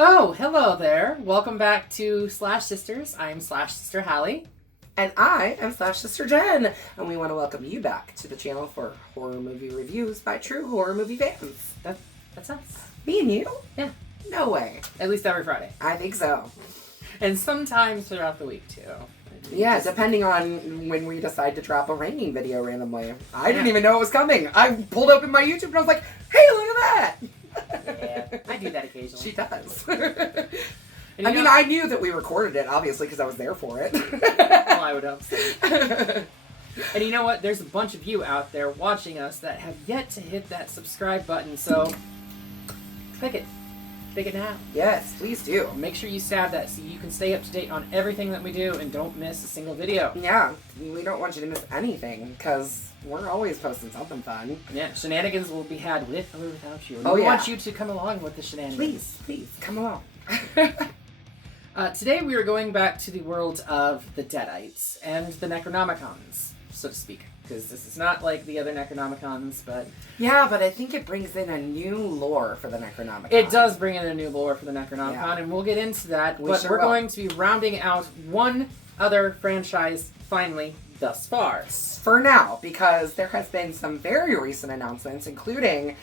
Oh, hello there. Welcome back to Slash Sisters. I'm Slash Sister Hallie. And I am Slash Sister Jen. And we want to welcome you back to the channel for horror movie reviews by true horror movie fans. That's us. Me and you? Yeah. No way. At least every Friday. I think so. And sometimes throughout the week, too. Yeah, depending on when we decide to drop a ranking video randomly. I didn't even know it was coming. I pulled open my YouTube and I was like, hey, look at that! Yeah, I do that occasionally. She does. I mean, I knew that we recorded it, obviously, because I was there for it. Well, I would hope so. And you know what? There's a bunch of you out there watching us that have yet to hit that subscribe button, so click it. Click it now. Yes, please do. Make sure you stab that so you can stay up to date on everything that we do and don't miss a single video. Yeah, we don't want you to miss anything, because we're always posting something fun. Yeah, shenanigans will be had with or without you. We want you to come along with the shenanigans. Please, come along. Today we are going back to the world of the deadites and the necronomicons, so to speak. Because this is not like the other necronomicons, but... Yeah, but I think it brings in a new lore for the necronomicon. It does bring in a new lore for the necronomicon, yeah. And we'll get into that. We But sure we're will. going to be rounding out one other franchise, finally, thus far. For now, because there has been some very recent announcements, including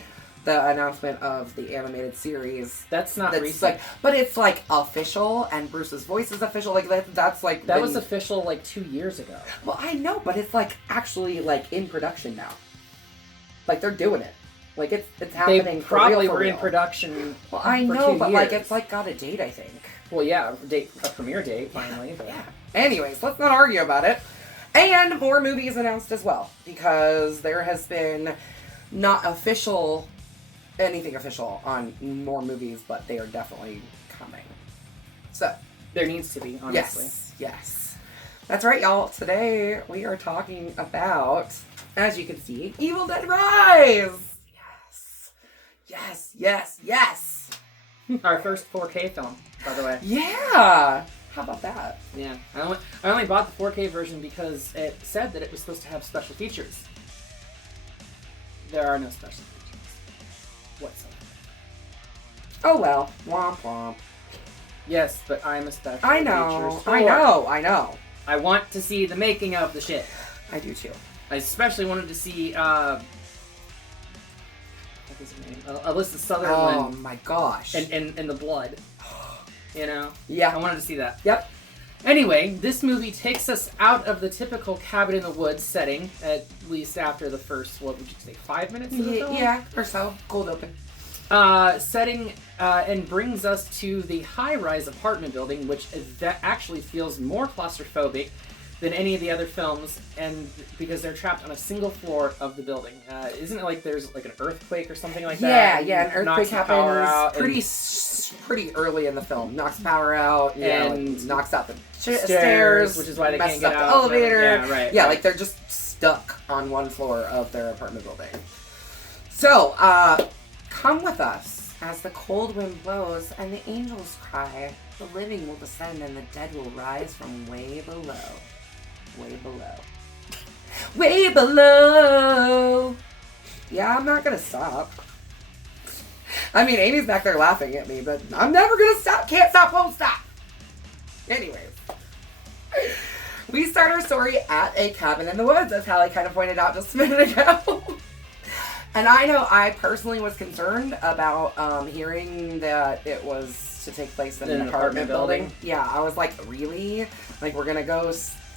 the announcement of the animated series. That's not recent. Like, but it's like official, and Bruce's voice is official. Like that's like that was official like 2 years ago. Well, I know, but it's like actually like in production now. Like they're doing it. Like it's happening. They for probably real, for were in real. production. Well, I for know, 2 but years. like it's like got a date, I think. Well, yeah, a premiere date finally. But... Yeah. Anyways, let's not argue about it. And more movies announced as well, because there has been not anything official on more movies, but they are definitely coming. So there needs to be, honestly. Yes. That's right, y'all. Today we are talking about, as you can see, Evil Dead Rise. Yes. Our first 4K film, by the way. Yeah. How about that? Yeah. I only bought the 4K version because it said that it was supposed to have special features. There are no special features whatsoever. Oh well. Womp womp. Yes, but I'm a special I know. I want to see the making of the shit. I do too. I especially wanted to see, what is her name? Alyssa Sutherland. Oh my gosh. And the blood. You know? Yeah. I wanted to see that. Yep. Anyway, this movie takes us out of the typical cabin in the woods setting, at least after the first, what would you say, 5 minutes of the film? Yeah, or so. Cold open. Setting, and brings us to the high-rise apartment building, which that actually feels more claustrophobic than any of the other films, and because they're trapped on a single floor of the building. Isn't it like there's like an earthquake or something like that? Yeah, an earthquake happens pretty early in the film. Knocks power out and knocks out the stairs, which is why they can't get out. The elevator. Yeah, right. Yeah, right. like they're just stuck on one floor of their apartment building. So, come with us as the cold wind blows and the angels cry. The living will descend and the dead will rise from way below. Way below. Yeah, I'm not gonna stop. I mean, Amy's back there laughing at me, but I'm never gonna stop. Can't stop, won't stop. Anyways. We start our story at a cabin in the woods, as Hallie kind of pointed out just a minute ago. And I know I personally was concerned about hearing that it was to take place in an apartment building. Yeah, I was like, really? Like, we're gonna go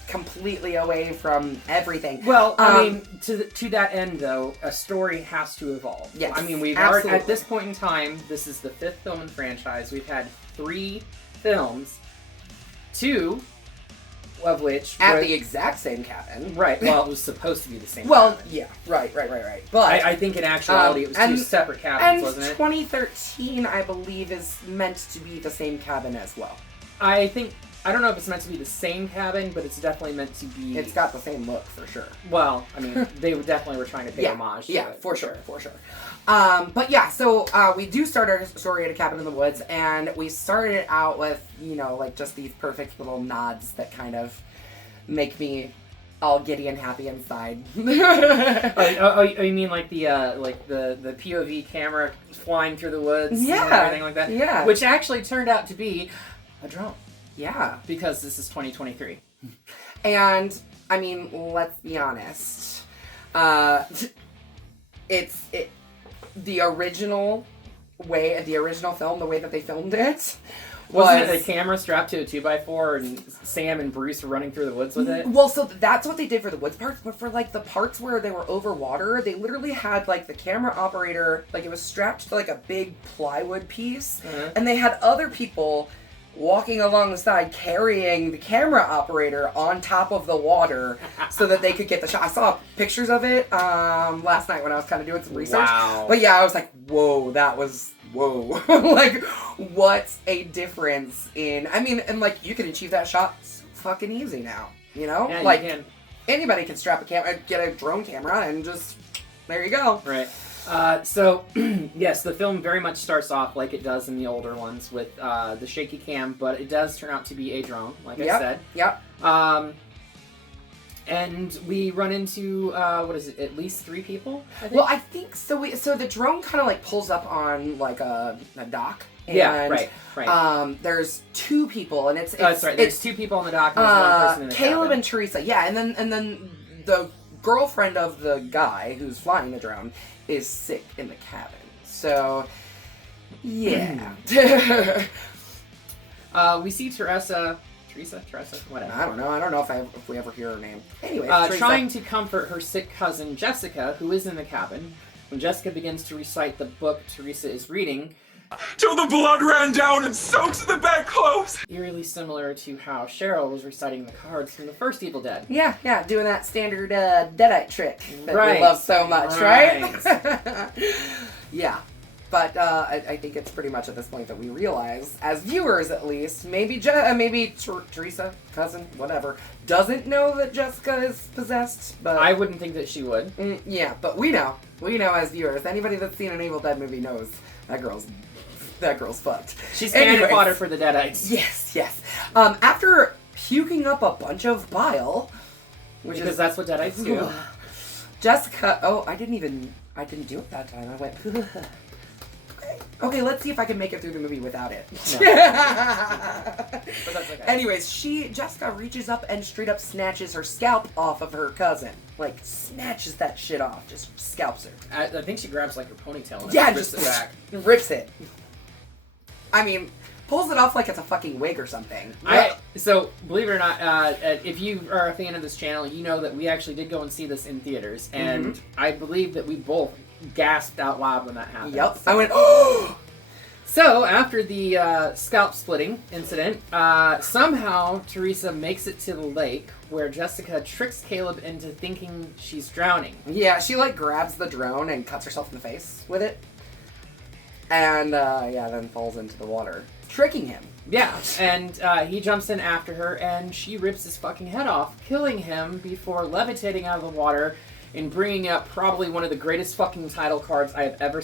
completely away from everything. Well, I mean, to that end, though, a story has to evolve. Yes, I mean, we've absolutely. already, at this point in time, this is the 5th film in the franchise. We've had 3 films, 2 of which at the exact same cabin. Right. Well, it was supposed to be the same. Well, cabin. yeah. Right. But I think in actuality it was 2 separate cabins, wasn't it? 2013, I believe, is meant to be the same cabin as well. I don't know if it's meant to be the same cabin, but it's definitely meant to be... It's got the same look, for sure. Well, I mean, they definitely were trying to pay homage to it. For sure. But yeah, so we do start our story at a cabin in the woods, and we started it out with, like just these perfect little nods that kind of make me all giddy and happy inside. You mean like the POV camera flying through the woods and everything like that? Yeah. Which actually turned out to be a drone. Yeah. Because this is 2023. And, I mean, let's be honest. The original film, the way that they filmed it, wasn't it a camera strapped to a 2x4 and Sam and Bruce were running through the woods with it? Well, so that's what they did for the woods parts, but for, like, the parts where they were over water, they literally had, like, the camera operator, like, it was strapped to, like, a big plywood piece, and they had other people walking along the side carrying the camera operator on top of the water so that they could get the shot. I saw pictures of it last night when I was kind of doing some research. Wow. But yeah, I was like, whoa. Like, what a difference in... I mean, and like, you can achieve that shot fucking easy now, you know? Yeah, like, you can. Anybody can strap a camera, get a drone camera, and just... There you go. Right. So, yes, the film very much starts off like it does in the older ones with the shaky cam, but it does turn out to be a drone, like I said. Yep. And we run into, at least 3 people, I think? Well, I think so. So the drone kind of like pulls up on like a dock. And, yeah, right. There's 2 people, and it's that's right. There's 2 people on the dock, and there's 1 person in the Caleb cabin. and Teresa. Yeah, and then the girlfriend of the guy who's flying the drone is sick in the cabin. So, yeah. We see Teresa, whatever. I don't know if we ever hear her name. Anyway, trying to comfort her sick cousin Jessica, who is in the cabin. When Jessica begins to recite the book Teresa is reading, till the blood ran down and soaked the bedclothes. Eerily similar to how Cheryl was reciting the cards from the first Evil Dead. Yeah, doing that standard deadite trick that we love so much, right? Yeah. But I think it's pretty much at this point that we realize, as viewers at least, maybe Teresa, cousin, whatever, doesn't know that Jessica is possessed. But I wouldn't think that she would. Yeah, but we know. We know as viewers. Anybody that's seen an Evil Dead movie knows that girl's fucked. She's cannon fodder for the deadites. Yes. After puking up a bunch of bile, because that's what deadites do. Jessica. Oh, I didn't do it that time. I went. Okay, let's see if I can make it through the movie without it. No. But that's okay. Anyways, Jessica reaches up and straight up snatches her scalp off of her cousin. Like, snatches that shit off. Just scalps her. I think she grabs, like, her ponytail and rips it back. Rips it. I mean, pulls it off like it's a fucking wig or something. So, believe it or not, if you are a fan of this channel, you know that we actually did go and see this in theaters. And I believe that we both gasped out loud when that happened. Yep. So. I went, oh! So, after the scalp splitting incident, somehow Teresa makes it to the lake where Jessica tricks Caleb into thinking she's drowning. Yeah, she like grabs the drone and cuts herself in the face with it. And, then falls into the water, tricking him. Yeah, and he jumps in after her, and she rips his fucking head off, killing him before levitating out of the water and bringing up probably one of the greatest fucking title cards I have ever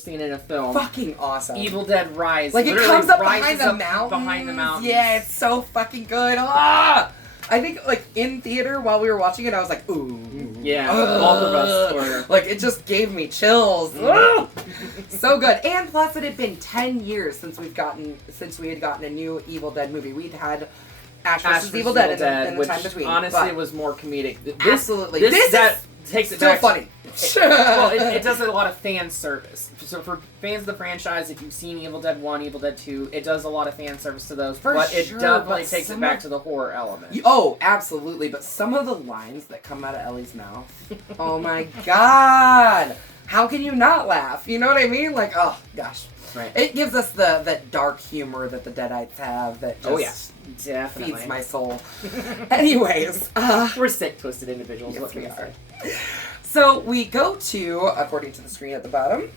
seen in a film. Fucking awesome. Evil Dead Rise. Like, it comes up behind the mountains. Yeah, it's so fucking good. Ah! I think, like, in theater, while we were watching it, I was like, ooh. Yeah, both of us were. Like, it just gave me chills. So good. And plus, it had been 10 years since we had gotten a new Evil Dead movie. We'd had Ash vs. Evil Dead in the time between. Honestly, it was more comedic. Absolutely. This takes it still back. Funny. Well, it does a lot of fan service. So for fans of the franchise, if you've seen Evil Dead 1, Evil Dead 2, it does a lot of fan service to those. But it definitely takes it back to the horror element. Oh, absolutely. But some of the lines that come out of Ellie's mouth, oh my god. How can you not laugh? You know what I mean? Like, oh, gosh. Right. It gives us that dark humor that the Deadites have that just definitely feeds my soul. Anyways. We're sick, twisted individuals. Yes, what can we we say? So we go to, according to the screen at the bottom,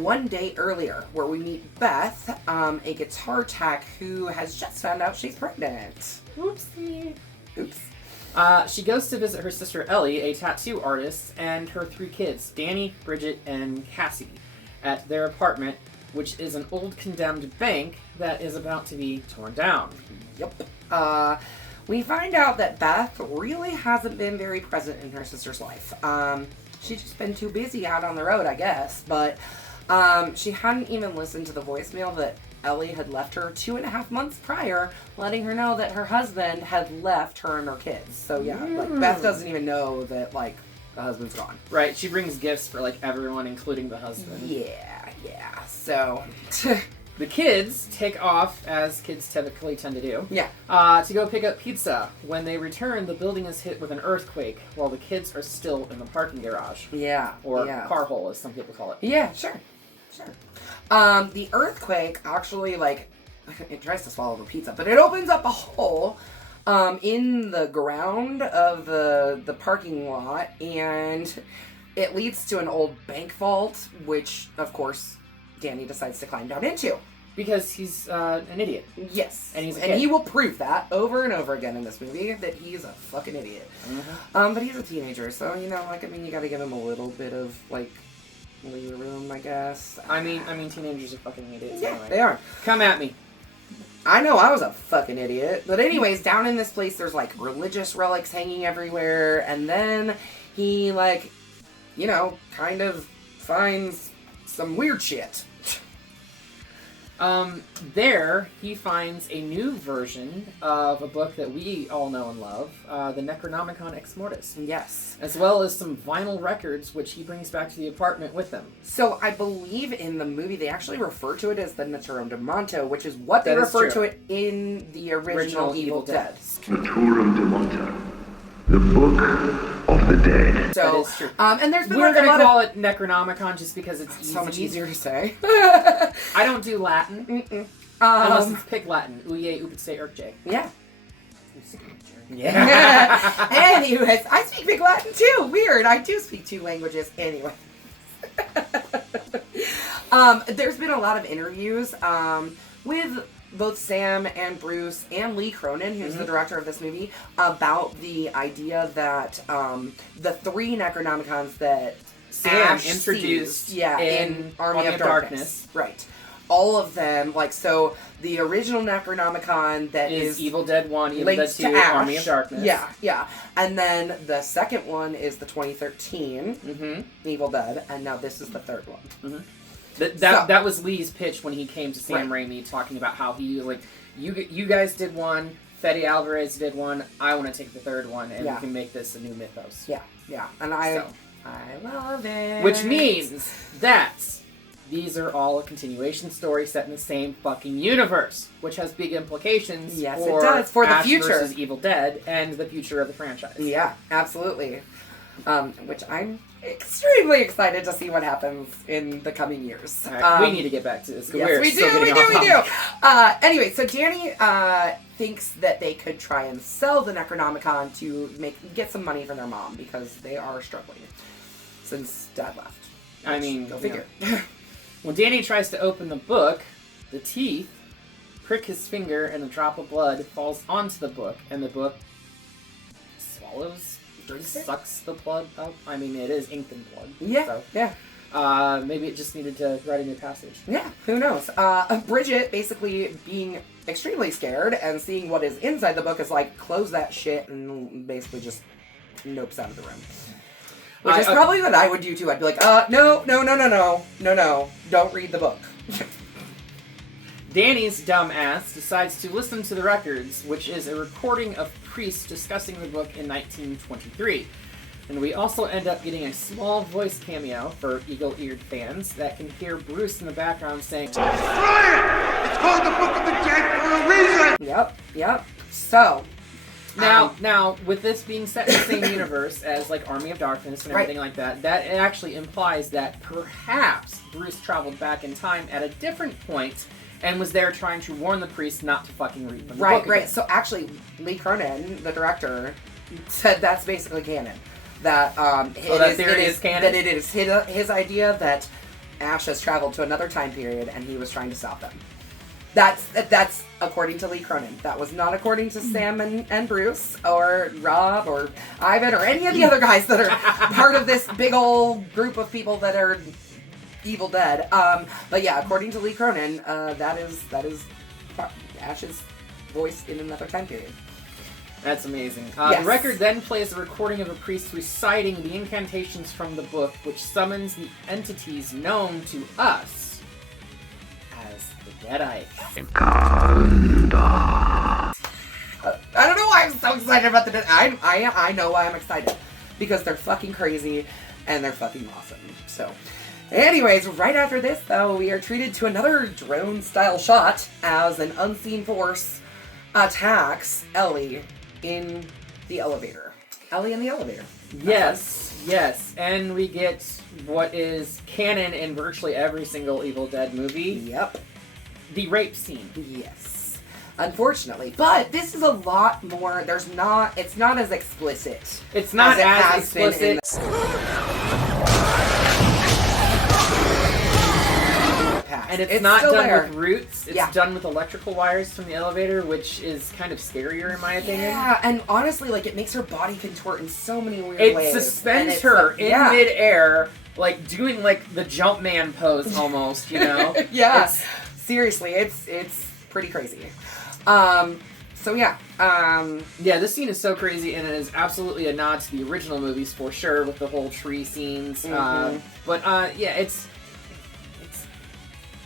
one day earlier, where we meet Beth, a guitar tech who has just found out she's pregnant. Oopsie. Oops. She goes to visit her sister Ellie, a tattoo artist, and her 3 kids, Danny, Bridget, and Cassie, at their apartment, which is an old condemned bank that is about to be torn down. Yep. we find out that Beth really hasn't been very present in her sister's life. She's just been too busy out on the road, I guess. But she hadn't even listened to the voicemail that Ellie had left her 2.5 months prior, letting her know that her husband had left her and her kids. So yeah, like Beth doesn't even know that like the husband's gone. Right, she brings gifts for like everyone, including the husband. Yeah. So the kids take off, as kids typically tend to do. Yeah. To go pick up pizza. When they return, the building is hit with an earthquake, while the kids are still in the parking garage. Yeah. Or car hole, as some people call it. Yeah, sure. The earthquake actually, like, it tries to swallow the pizza, but it opens up a hole in the ground of the parking lot, and it leads to an old bank vault, which, of course, Danny decides to climb down into. Because he's an idiot. Yes. And he's a kid. And he will prove that over and over again in this movie, that he's a fucking idiot. Mm-hmm. But he's a teenager, so, you know, like, I mean, you gotta give him a little bit of, like, leeway room, I guess. I mean, teenagers are fucking idiots. Yeah, anyway. they are. Come at me. I know I was a fucking idiot. But anyways, down in this place, there's, like, religious relics hanging everywhere, and then he, like, you know, kind of finds some weird shit. There, he finds a new version of a book that we all know and love, the Necronomicon Ex Mortis. Yes. As well as some vinyl records, which he brings back to the apartment with him. So, I believe in the movie, they actually refer to it as the Naturum de Monto, which is what they That is refer true. to it in the original Evil Dead. Naturum de Monto, the Book of the Dead. So, That is true. And there's been We're like a going to lot call it Necronomicon just because it's easy. so much easier to say. I don't do Latin. Unless it's Pig Latin. Uye, upitse, urkje. Yeah. Yeah. Anyways, I speak Big Latin too. Weird. I do speak 2 languages. Anyway. There's been a lot of interviews with both Sam and Bruce and Lee Cronin, who's the director of this movie, about the idea that the 3 Necronomicons that Sam Ash introduced sees, in Army of Darkness. Right. All of them, like, so the original Necronomicon that Is Evil Dead 1, Evil Dead linked 2, to Ash. Army of Darkness. Yeah. And then the second one is the 2013 Evil Dead, and now this is the third one. That was Lee's pitch when he came to Sam Right. Raimi, talking about how he, like, you guys did one, Fede Alvarez did one, I want to take the third one, and we can make this a new mythos. Yeah. And I love it. Which means that these are all a continuation story set in the same fucking universe, which has big implications Yes, for, it does, for the Ash future. versus Evil Dead and the future of the franchise. Yeah, absolutely. Which I'm extremely excited to see what happens in the coming years. All right, we need to get back to this. Yes, We're we still do. getting off topic. Anyway, so Danny thinks that they could try and sell the Necronomicon to get some money from their mom because they are struggling since Dad left. I mean, go figure. When Danny tries to open the book, the teeth prick his finger and a drop of blood falls onto the book, and the book swallows, sucks the blood up. I mean, it is inked in blood. Yeah, so. yeah. Maybe it just needed to write a new passage. Yeah, who knows? Bridget basically being extremely scared and seeing what is inside the book is like, close that shit, and basically just nopes out of the room. Which is probably what I would do too. I'd be like, no, don't read the book. Danny's dumb ass decides to listen to the records, which is a recording of priests discussing the book in 1923. And we also end up getting a small voice cameo for eagle-eared fans that can hear Bruce in the background saying, Destroy it! It's called the Book of the Dead for a reason! Yep. So, Now, with this being set in the same universe as, like, Army of Darkness and everything like that, that actually implies that perhaps Bruce traveled back in time at a different point and was there trying to warn the priest not to fucking read the book again. So actually, Lee Cronin, the director, said that's basically canon. That canon? That it is his idea that Ash has traveled to another time period and he was trying to stop them. That's according to Lee Cronin. That was not according to Sam and Bruce or Rob or Ivan or any of the other guys that are part of this big old group of people that are Evil Dead. But yeah, according to Lee Cronin, that is Ash's voice in another time period. That's amazing. Yes. The record then plays a recording of a priest reciting the incantations from the book, which summons the entities known to us as the deadites. I don't know why I'm so excited about the... I know why I'm excited. Because they're fucking crazy, and they're fucking awesome. So, anyways, right after this, though, we are treated to another drone-style shot as an unseen force attacks Ellie in the elevator. Ellie in the elevator. Yes. And we get what is canon in virtually every single Evil Dead movie. Yep. The rape scene. Yes. Unfortunately. But this is a lot more... it's not as explicit. It's not as explicit. And it's not done there. with roots. It's done with electrical wires from the elevator, which is kind of scarier in my opinion. Yeah, and honestly, like, it makes her body contort in so many weird ways. It suspends her in midair, like, doing, like, the Jumpman pose almost, you know? Yeah. Seriously, it's pretty crazy. This scene is so crazy, and it is absolutely a nod to the original movies for sure, with the whole tree scenes.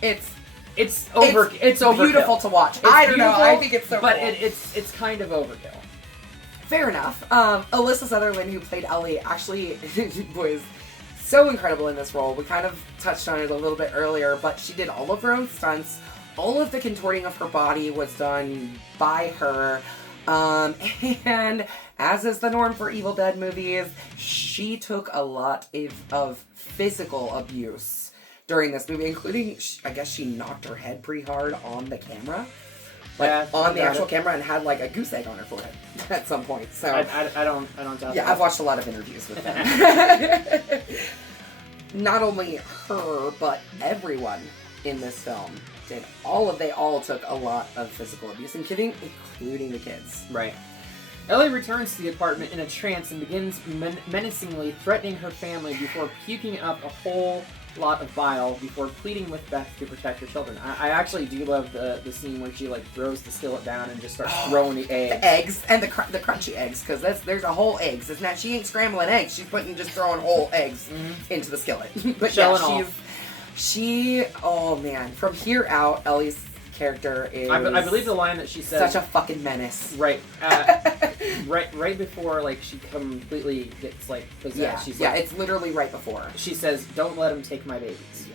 It's beautiful to watch. I don't know. I think it's so but cool. it's kind of overkill. Fair enough. Alyssa Sutherland, who played Ellie, actually was so incredible in this role. We kind of touched on it a little bit earlier, but she did all of her own stunts. All of the contorting of her body was done by her. And as is the norm for Evil Dead movies, she took a lot of physical abuse during this movie, including, I guess she knocked her head pretty hard on the camera. On the actual camera, and had like a goose egg on her forehead at some point. So I don't doubt that. Yeah, I've watched a lot of interviews with them. Not only her, but everyone in this film did. They all took a lot of physical abuse, including the kids. Right. Ellie returns to the apartment in a trance and begins menacingly threatening her family before puking up a whole lot of bile before pleading with Beth to protect her children. I actually do love the scene where she like throws the skillet down and just starts throwing the eggs. The eggs and the crunchy eggs, because there's a whole eggs. It's not, she ain't scrambling eggs. She's throwing whole eggs into the skillet. But oh man, from here out, Ellie's character is... I believe the line that she says... such a fucking menace. Right. Right before, like, she completely gets, like, possessed. Yeah, it's literally right before. She says, "Don't let him take my babies."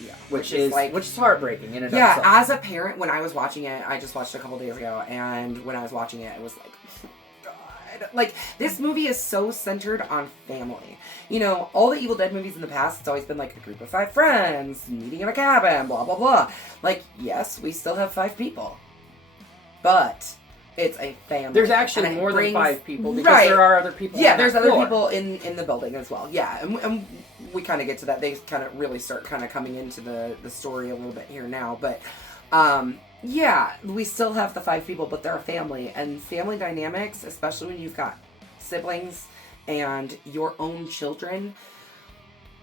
Yeah. Which is heartbreaking in and of itself. Yeah, as a parent, when I was watching it, I just watched it a couple days ago, and when I was watching it, it was like, God. Like, this movie is so centered on family. You know, all the Evil Dead movies in the past, it's always been like a group of 5 friends, meeting in a cabin, blah, blah, blah. Like, yes, we still have 5 people. But it's a family. There's actually more than 5 people, because there are other people there's other people in the building as well. Yeah, and we kind of get to that. They kind of really start kind of coming into the story a little bit here now. But, we still have the 5 people, but they're a family. And family dynamics, especially when you've got siblings and your own children,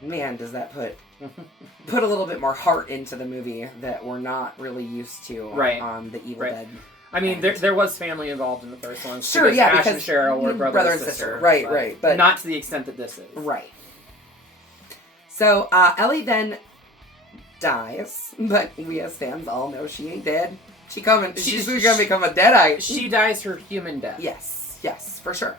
man, does that put a little bit more heart into the movie that we're not really used to on the Evil Dead. I mean, there was family involved in the first one. Sure, yeah, Ash and Cheryl were brother and sister. Right. But not to the extent that this is. Right. So, Ellie then dies, but we as fans all know she ain't dead. She's gonna become a deadite. She dies her human death. Yes, for sure.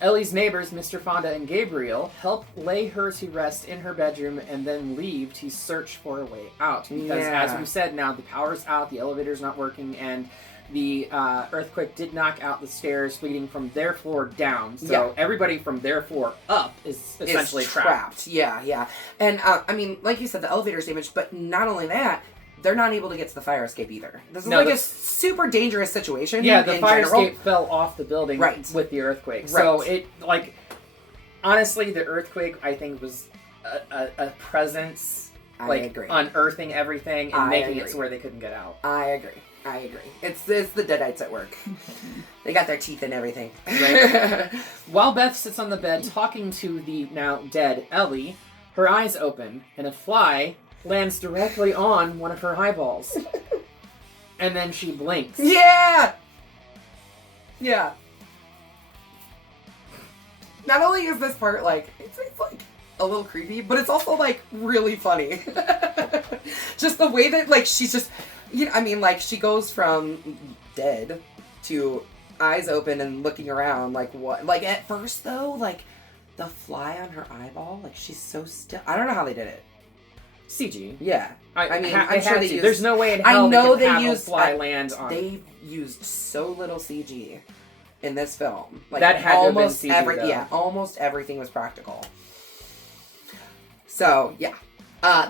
Ellie's neighbors, Mr. Fonda and Gabriel, help lay her to rest in her bedroom and then leave to search for a way out. Because, as we said, now the power's out, the elevator's not working, and the earthquake did knock out the stairs leading from their floor down. So everybody from their floor up is essentially trapped. Yeah. And, I mean, like you said, the elevator's damaged, but not only that, they're not able to get to the fire escape either. This is a super dangerous situation. Yeah, the fire escape fell off the building with the earthquake. Right. So it, like, honestly, the earthquake, I think, was a presence, unearthing everything and making it so where they couldn't get out. I agree. It's the deadites at work. They got their teeth in everything. Right. While Beth sits on the bed talking to the now dead Ellie, her eyes open and a fly lands directly on one of her eyeballs. And then she blinks. Yeah! Yeah. Not only is this part, like, it's like a little creepy, but it's also, like, really funny. Just the way that, like, she's just, you know, I mean, like, she goes from dead to eyes open and looking around, like, what? Like, at first, though, like, the fly on her eyeball, like, she's so still. I don't know how they did it. CG. Yeah. I mean, I'm I'm sure they used... There's no way in hell I know they they can have used a fly land on. They used so little CG in this film. Like, that had almost to have been CG, yeah, almost everything was practical. So, yeah.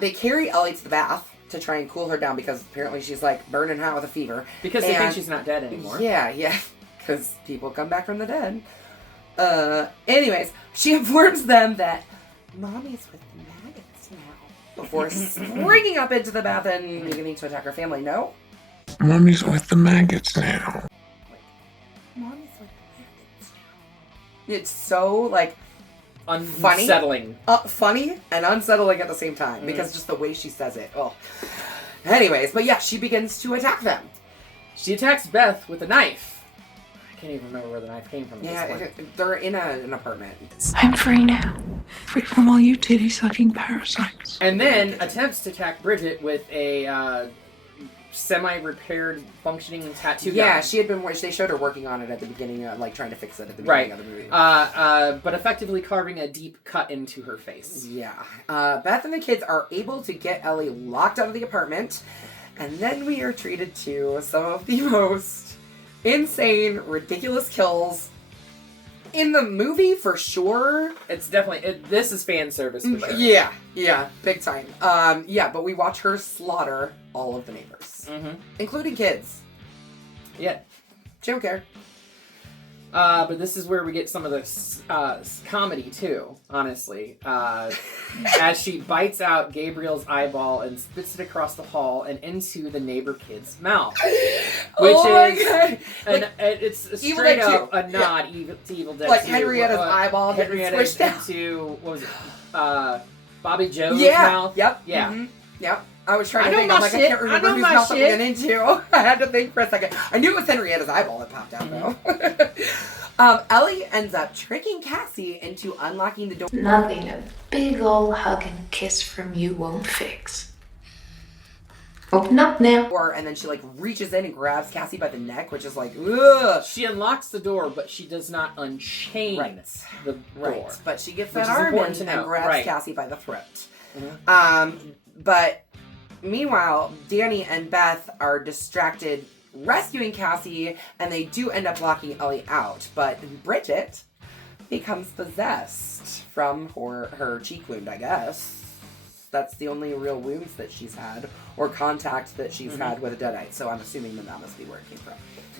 They carry Ellie to the bath to try and cool her down because apparently she's, like, burning hot with a fever. Because they think she's not dead anymore. Yeah. Because people come back from the dead. Anyways, she informs them that Mommy's with the maggots now. Before springing up into the bath and beginning to attack her family. No? Mommy's with the maggots now. Mommy's with the maggots now. It's so, like, unsettling. Funny and unsettling at the same time. Because just the way she says it. Oh. Anyways, but yeah, she begins to attack them. She attacks Beth with a knife. I can't even remember where the knife came from. Yeah, they're in an apartment. I'm free now. Free from all you titty-sucking parasites. And then attempts to attack Bridget with a semi-repaired, functioning tattoo gun. Yeah, she had been. They showed her working on it at the beginning, like trying to fix it at the beginning of the movie. But effectively carving a deep cut into her face. Yeah. Beth and the kids are able to get Ellie locked out of the apartment, and then we are treated to some of the most insane, ridiculous kills in the movie, for sure. It's definitely... this is fan service, for sure. Yeah, big time. But we watch her slaughter all of the neighbors. Including kids. Yeah. She don't care. But this is where we get some of the comedy, too, honestly. As she bites out Gabriel's eyeball and spits it across the hall and into the neighbor kid's mouth. Which God. It's straight up a nod to Evil Dead 2. Like Henrietta's eyeball getting squished into, what was it, Bobby Joe's mouth? Yep. Yeah. Mm-hmm. Yep. I was trying to think. I can't remember whose mouth it went into. I had to think for a second. I knew it was Henrietta's eyeball that popped out, though. Ellie ends up tricking Cassie into unlocking the door. Nothing a big ol' hug and kiss from you won't fix. Open up now. And then she, like, reaches in and grabs Cassie by the neck, which is like, ugh. She unlocks the door, but she does not unchain the door. But she gets that arm in and grabs Cassie by the throat. But meanwhile, Danny and Beth are distracted rescuing Cassie, and they do end up locking Ellie out. But Bridget becomes possessed from her cheek wound, I guess. That's the only real wounds that she's had, or contact that she's had with a deadite. So I'm assuming that must be where it came from.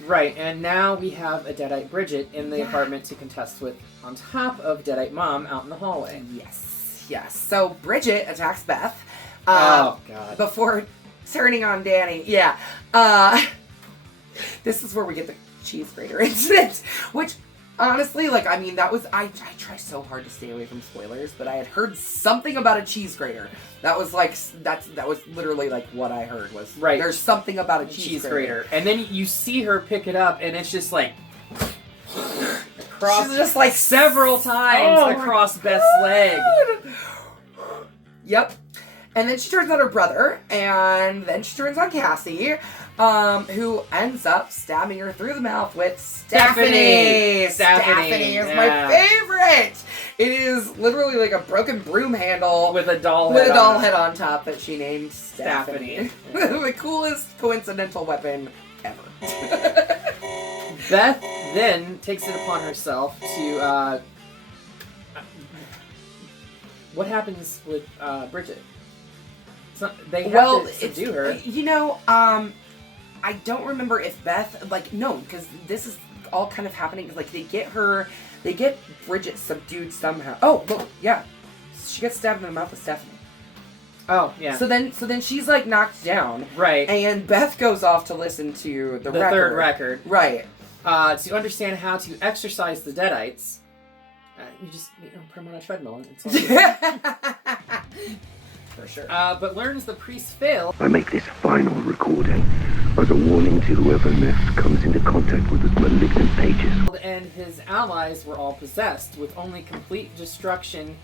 Right, and now we have a deadite Bridget in the apartment to contest with, on top of deadite Mom out in the hallway. Yes. So Bridget attacks Beth. Oh, God. Before turning on Danny. Yeah. This is where we get the cheese grater incident. Which, honestly, like, I mean, that was... I try so hard to stay away from spoilers, but I had heard something about a cheese grater. That was, like... That was literally, like, what I heard was... Right. There's something about a cheese grater. And then you see her pick it up, and it's just, like... across... She's just, like... several times across Beth's leg. Yep. And then she turns on her brother, and then she turns on Cassie, who ends up stabbing her through the mouth with Stephanie. Stephanie is my favorite. It is literally like a broken broom handle with a doll head on top that she named Stephanie. The coolest coincidental weapon ever. Beth then takes it upon herself to what happens with Bridget? They have to subdue her. You know, I don't remember if Beth, like, no, because this is all kind of happening, because, like, they get Bridget subdued somehow. Oh, look, yeah. She gets stabbed in the mouth with Stephanie. Oh, yeah. So then she's, like, knocked down. Right. And Beth goes off to llisten to the record. Third record. Right. To understand how to exorcise the deadites, you just put them on a treadmill. And it's all For sure. But learns the priests fail. I make this final recording as a warning to whoever next comes into contact with those malignant pages. And his allies were all possessed, with only complete destruction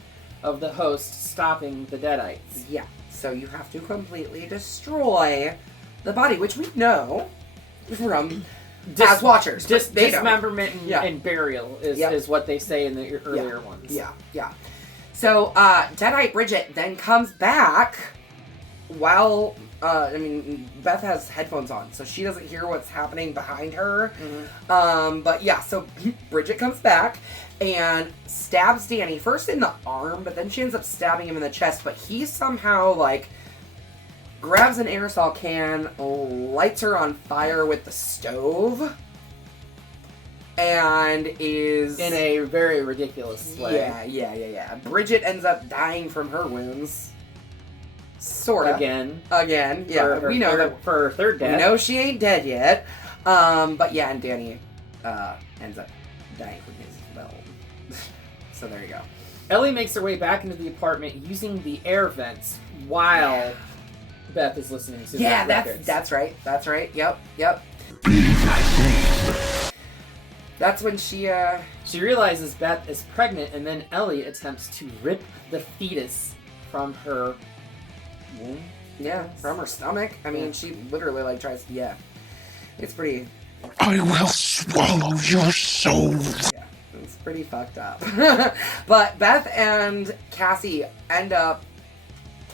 of the host stopping the deadites. Yeah. So you have to completely destroy the body, which we know from as watchers. Dismemberment and burial is what they say in the earlier ones. Yeah. So Deadite Bridget then comes back while Beth has headphones on, so she doesn't hear what's happening behind her. But yeah, so Bridget comes back and stabs Danny first in the arm, but then she ends up stabbing him in the chest. But he somehow grabs an aerosol can, lights her on fire with the stove, and is in a very ridiculous way. Yeah. Bridget ends up dying from her wounds. Sorta. Again. Yeah, we know that for her third death. We know she ain't dead yet. But yeah, and Danny ends up dying from his as well. So there you go. Ellie makes her way back into the apartment using the air vents while Beth is listening to the records. That's right. Yep. That's when she realizes Beth is pregnant, and then Ellie attempts to rip the fetus from her womb. Yeah, from her stomach. I mean, she literally tries. Yeah, it's pretty. I will swallow your soul. Yeah, it's pretty fucked up. But Beth and Cassie end up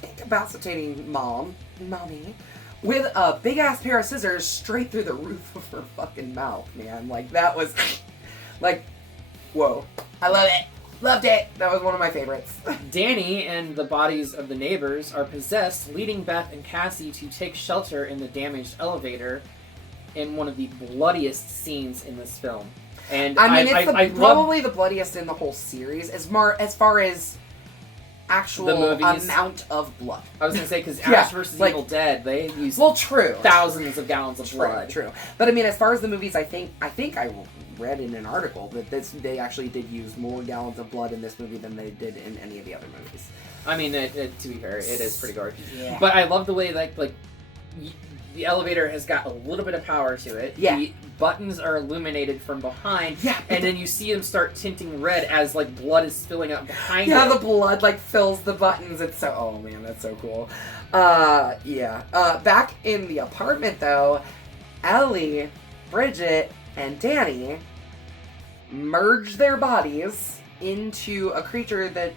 incapacitating mommy, with a big ass pair of scissors straight through the roof of her fucking mouth, man. That was whoa. I love it. Loved it. That was one of my favorites. Danny and the bodies of the neighbors are possessed, leading Beth and Cassie to take shelter in the damaged elevator in one of the bloodiest scenes in this film. And it's probably the bloodiest in the whole series, as far as actual amount of blood. I was gonna say, because Ash vs. Evil Dead, they used thousands of gallons of blood. True. But I mean, as far as the movies, I think I read in an article that they actually did use more gallons of blood in this movie than they did in any of the other movies. I mean, to be fair, it is pretty gorgeous. Yeah. But I love the way the elevator has got a little bit of power to it. Yeah. The buttons are illuminated from behind. Yeah. And then you see them start tinting red as blood is filling up behind it. Yeah, the blood fills the buttons. It's so, oh man, that's so cool. Back in the apartment though, Ellie, Bridget, and Danny merge their bodies into a creature that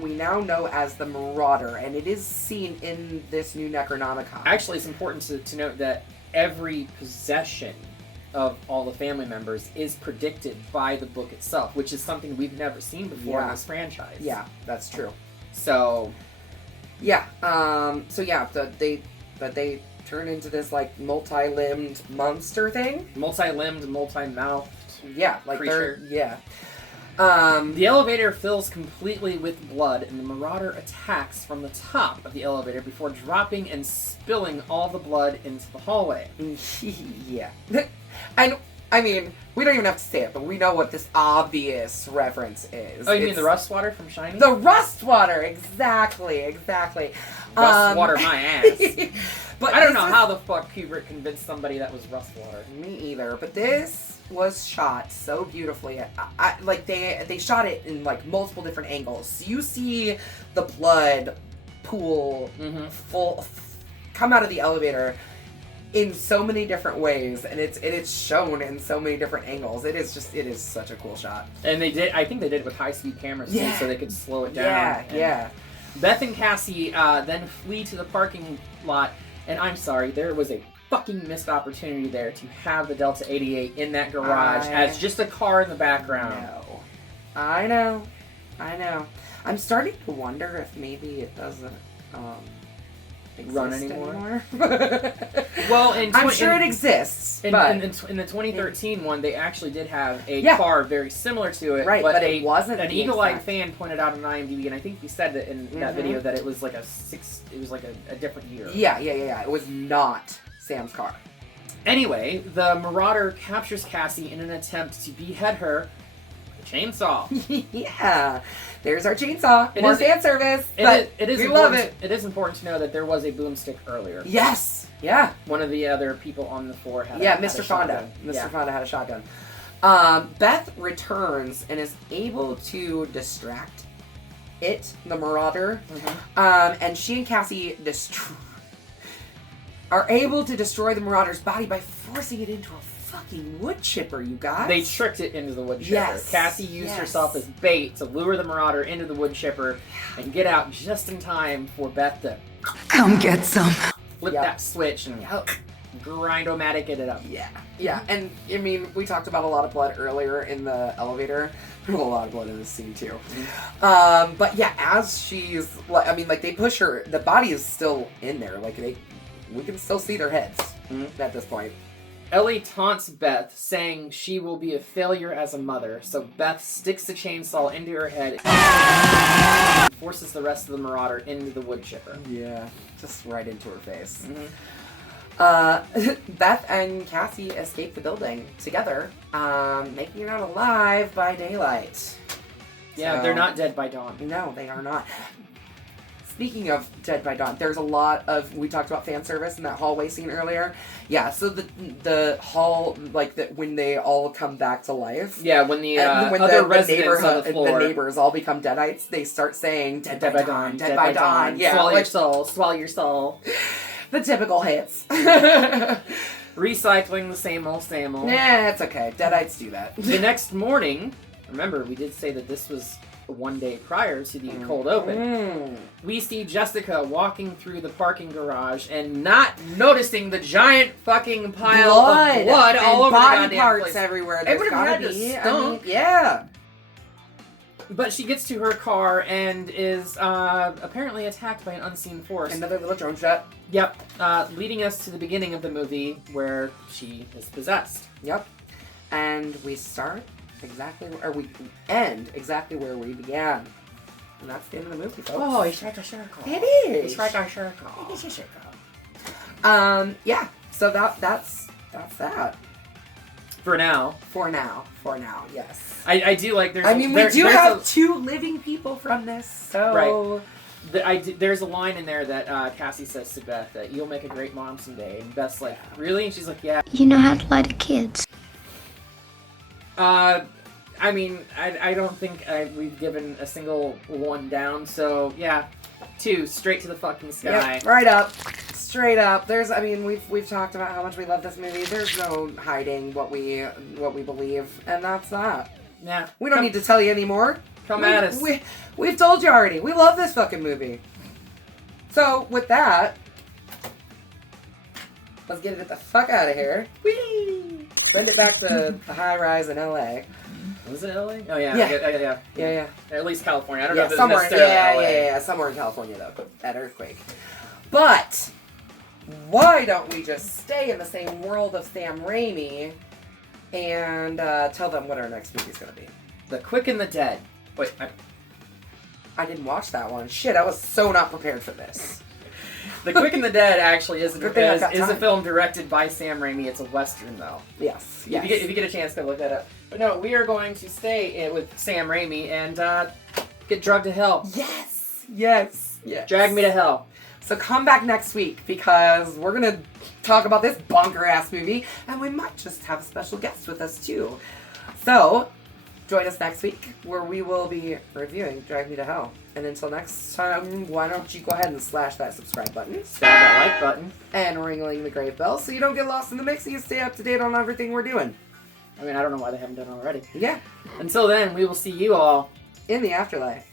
we now know as the Marauder, and it is seen in this new Necronomicon. Actually, it's important to note that every possession of all the family members is predicted by the book itself, which is something we've never seen before in this franchise. Yeah, that's true. So, yeah. They turn into this multi-limbed monster thing. Multi-limbed, multi-mouthed. Yeah, creature. The elevator fills completely with blood, and the Marauder attacks from the top of the elevator before dropping and spilling all the blood into the hallway. Yeah. And, I mean, we don't even have to say it, but we know what this obvious reference is. Oh, you mean the rust water from Shining? The rust water! Exactly. Rust water my ass. But I don't know how the fuck Kubrick convinced somebody that was rust water. Me either, but this was shot so beautifully. They shot it in multiple different angles. So you see the blood pool come out of the elevator in so many different ways, and it's shown in so many different angles. It is such a cool shot. And I think they did it with high-speed cameras too, so they could slow it down. Yeah. Beth and Cassie then flee to the parking lot, and I'm sorry, there was a fucking missed opportunity there to have the Delta 88 in that garage as just a car in the background. I know. I'm starting to wonder if maybe it doesn't run anymore. Well, I'm sure it exists. In the 2013 one, they actually did have a car very similar to it. Right, but it wasn't. An eagle-eyed fan pointed out on IMDb, and I think he said that in that video that it was a different year. Yeah. It was not Sam's car. Anyway, the Marauder captures Cassie in an attempt to behead her Chainsaw. Yeah. There's our chainsaw. It More is- fan service. It is we love important. it. It is important to know that there was a boomstick earlier. Yes. Yeah. One of the other people on the floor had Yeah, had Mr. a Fonda. shotgun. Mr. Yeah. Fonda had a shotgun. Beth returns and is able to distract the Marauder. And she and Cassie are able to destroy the Marauder's body by forcing it into a fucking wood chipper, you guys. They tricked it into the wood chipper. Yes. Cassie used herself as bait to lure the Marauder into the wood chipper and get out just in time for Beth to Come get some. flip Yep. that switch and grind-o-matic it up. Yeah, and I mean, we talked about a lot of blood earlier in the elevator. There's a lot of blood in this scene too. But yeah, as she's, I mean, like they push her, the body is still in there. Like we can still see their heads at this point. Ellie taunts Beth, saying she will be a failure as a mother, so Beth sticks the chainsaw into her head and forces the rest of the Marauder into the wood chipper. Yeah, just right into her face. Beth and Cassie escape the building together, making it out alive by daylight. Yeah, So- they're not dead by dawn. No, they are not. Speaking of Dead by Dawn, there's a lot of, we talked about fan service in that hallway scene earlier. Yeah, so the hall, like when they all come back to life. Yeah, when the And when other the residents on the the floor... neighbors all become deadites, they start saying Dead by Dawn, Dead by Dawn. Yeah, swallow your like soul, swallow your soul. the typical hits. Recycling the same old, same old. Nah, it's okay. Deadites do that. The next morning, remember, we did say that this was one day prior to the cold open. We see Jessica walking through the parking garage and not noticing the giant fucking pile of blood and all over the body goddamn parts place. everywhere. It There's would've gotta had to be. stunk. Yeah. But she gets to her car and is apparently attacked by an unseen force. Another little drone shot. Yep, leading us to the beginning of the movie where she is possessed. Yep. And we we end exactly where we began. And that's the end of the movie, folks. Oh, it's like a circle. It is. It's like a circle. It is a circle. Yeah. So that's that. For now. For now, yes. I do like there's I mean, we do have two living people from this, so... Right. There's a line in there that Cassie says to Beth that you'll make a great mom someday. And Beth's like, really? And she's like, yeah. You know how to lie to kids. I mean, I don't think we've given a single one down, so yeah. 2, straight to the fucking sky. Yep, right up. Straight up. We've talked about how much we love this movie. There's no hiding what we believe, and that's that. Yeah. We don't need to tell you anymore. Come at us. We've told you already. We love this fucking movie. So, with that, let's get it the fuck out of here. Whee! Send it back to the high rise in LA. Was it LA? Oh, yeah. Yeah. Yeah. Yeah. At least California. I don't know if it's somewhere. necessarily LA. Yeah. Somewhere in California, though. That earthquake. But why don't we just stay in the same world of Sam Raimi and tell them what our next movie is going to be? The Quick and the Dead. Wait, I didn't watch that one. Shit, I was so not prepared for this. The Quick and the Dead actually is Good thing I've got a time. film directed by Sam Raimi. It's a Western, though. Yes. If you get a chance, go look that up. But no, we are going to stay with Sam Raimi and get drugged to hell. Yes. Drag me to hell. So come back next week because we're going to talk about this bonker-ass movie and we might just have a special guest with us too. So join us next week where we will be reviewing Drag Me to Hell. And until next time, why don't you go ahead and slash that subscribe button. Stab that like button. And ringling the grave bell so you don't get lost in the mix and you stay up to date on everything we're doing. I mean, I don't know why they haven't done it already. Yeah. Until then, we will see you all In the afterlife.